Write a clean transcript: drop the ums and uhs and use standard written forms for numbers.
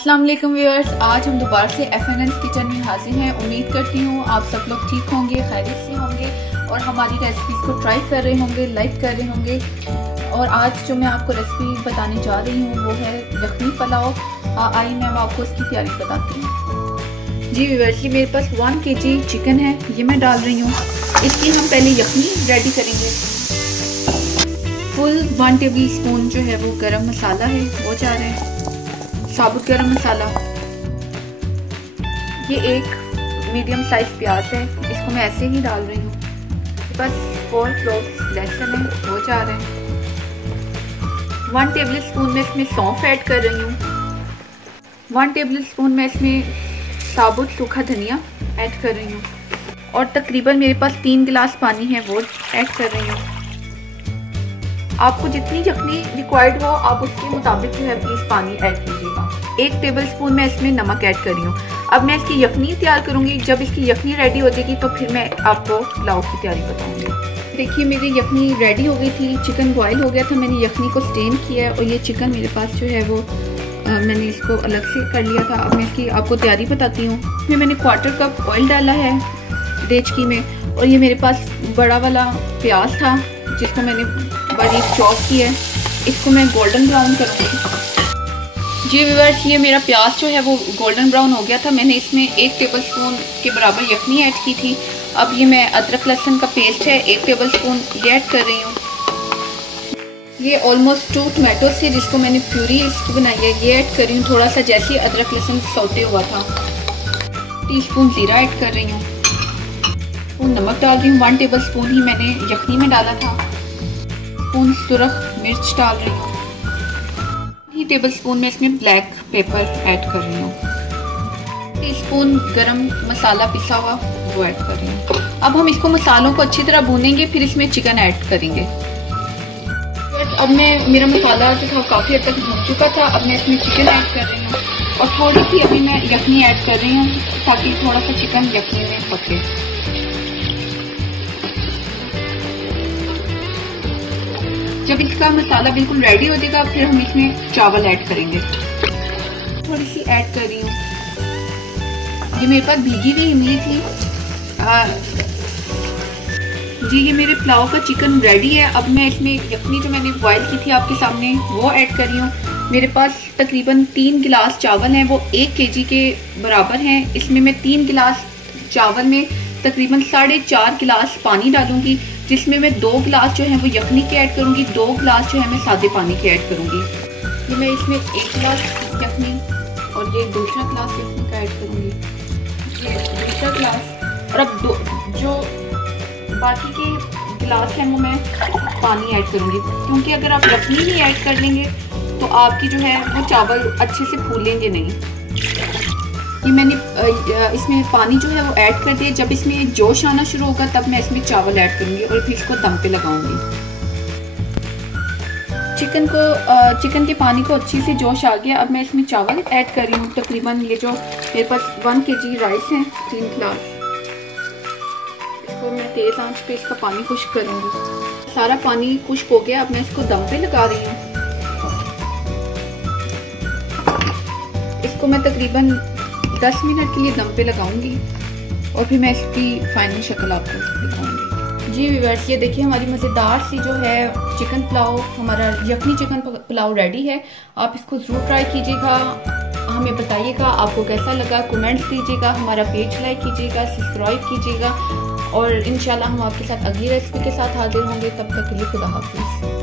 अस्सलाम वालेकुम व्यूअर्स, आज हम दोबारा से FNN's किचन में हाजिर हैं। उम्मीद करती हूँ आप सब लोग ठीक होंगे, खैरियत से होंगे और हमारी रेसिपीज़ को ट्राई कर रहे होंगे, लाइक कर रहे होंगे। और आज जो मैं आपको रेसिपी बताने जा रही हूँ वो है यखनी पुलाव। आइए मैं आपको इसकी तैयारी बताती हूँ। जी व्यूअर्स, ये मेरे पास 1 kg चिकन है, ये मैं डाल रही हूँ। इसकी हम पहले यखनी रेडी करेंगे। फुल 1 टेबल स्पून जो है वो गरम मसाला है वो जा रहे हैं, साबुत गरम मसाला। ये एक मीडियम साइज प्याज है, इसको मैं ऐसे ही डाल रही हूँ। बस 4 क्लोव्स लहसुन है वो जा रहे हैं। 1 टेबल स्पून में इसमें सौंफ ऐड कर रही हूँ। 1 टेबल स्पून में इसमें साबुत सूखा धनिया ऐड कर रही हूँ और तकरीबन मेरे पास 3 गिलास पानी है वो ऐड कर रही हूँ। आपको जितनी यखनी रिक्वायर्ड हो आप उसके मुताबिक जो है प्लीज पानी ऐड कीजिएगा। 1 टेबल स्पून मैं इसमें नमक ऐड कर रही हूँ। अब मैं इसकी यखनी तैयार करूंगी। जब इसकी यखनी रेडी हो जाएगी तो फिर मैं आपको पुलाव की तैयारी बताऊंगी। देखिए मेरी यखनी रेडी हो गई थी, चिकन बॉयल हो गया था, मैंने यखनी को स्टेन किया है और ये चिकन मेरे पास जो है वो मैंने इसको अलग से कर लिया था। अब मैं इसकी आपको तैयारी बताती हूँ। इसमें मैंने 1/4 कप ऑयल डाला है देचकी में और ये मेरे पास बड़ा वाला प्याज था जिसको मैंने बारीक चॉप किया है। इसको मैं गोल्डन ब्राउन करूँगी। जी व्यूअर्स, ये मेरा प्याज जो है वो गोल्डन ब्राउन हो गया था। मैंने इसमें 1 टेबल स्पून के बराबर यखनी ऐड की थी। अब ये मैं अदरक लहसुन का पेस्ट है 1 टेबल स्पून ये ऐड कर रही हूँ। ये ऑलमोस्ट 2 टमाटोस है जिसको मैंने प्यूरी इसकी बनाई है ये ऐड कर रही हूँ। थोड़ा सा जैसे अदरक लहसुन सौटे हुआ था। टीस्पून जीरा ऐड कर रही हूँ। नमक डाल रही हूँ, 1 टेबल स्पून ही मैंने यखनी में डाला था। स्पून सुरख मिर्च डाल रही हूँ। ही टेबल स्पून में इसमें ब्लैक पेपर ऐड कर रही हूँ। टीस्पून गरम मसाला पिसा हुआ वो ऐड कर रही हूँ। अब हम इसको मसालों को अच्छी तरह भूनेंगे, फिर इसमें चिकन ऐड करेंगे। अब मेरा मसाला जो था काफ़ी हद तक भून चुका था। अब मैं इसमें चिकन ऐड कर रही हूँ और थोड़ी सी अभी मैं यखनी ऐड कर रही हूँ ताकि थोड़ा सा चिकन यखनी में पके। जब इसका मसाला बिल्कुल रेडी हो जाएगा फिर हम इसमें चावल ऐड करेंगे। थोड़ी सी ऐड कर रही हूँ। ये मेरे पास भीगी हुई इमली थी। जी ये मेरे पुलाव का चिकन रेडी है। अब मैं इसमें यखनी जो मैंने बॉयल की थी आपके सामने वो ऐड कर रही हूँ। मेरे पास तकरीबन 3 गिलास चावल हैं, वो 1 kg के बराबर हैं। इसमें मैं 3 गिलास चावल में तकरीबन 4.5 गिलास पानी डालूंगी, जिसमें मैं 2 गिलास जो है वो यखनी के ऐड करूंगी, 2 गिलास जो है मैं सादे पानी के ऐड करूंगी। ये मैं इसमें 1 गिलास यखनी और ये दूसरा गिलास यखनी का ऐड करूंगी, ये दूसरा गिलास। और अब जो बाकी के गिलास हैं वो मैं पानी ऐड करूंगी, क्योंकि अगर आप यखनी ही ऐड कर लेंगे तो आपकी जो है वो चावल अच्छे से फूलेंगे नहीं। ये मैंने इसमें पानी जो है वो ऐड कर दिया। जब इसमें जोश आना शुरू होगा तब मैं इसमें चावल ऐड करूंगी और फिर इसको दम पे लगाऊंगी। चिकन के पानी को अच्छी से जोश आ गया। अब मैं इसमें चावल ऐड कर रही हूँ। तकरीबन ये जो मेरे पास 1 kg राइस है, 3 गिलास। इसको मैं तेज आंच पे इसका पानी खुश्क करूँगी। सारा पानी खुश्क हो गया। अब मैं इसको दम पे लगा रही हूँ। इसको मैं तकरीबन 10 मिनट के लिए दम पे लगाऊंगी और फिर मैं इसकी फाइनल शक्ल आपको दिखाऊंगी। जी व्यूअर्स, ये देखिए हमारी मज़ेदार सी जो है चिकन पुलाव, हमारा यखनी चिकन पुलाव रेडी है। आप इसको ज़रूर ट्राई कीजिएगा, हमें बताइएगा आपको कैसा लगा, कमेंट्स दीजिएगा, हमारा पेज लाइक कीजिएगा, सब्सक्राइब कीजिएगा और इंशाल्लाह हम आपके साथ अगली रेसिपी के साथ हाजिर होंगे। तब तक के लिए खुदा हाफिज़।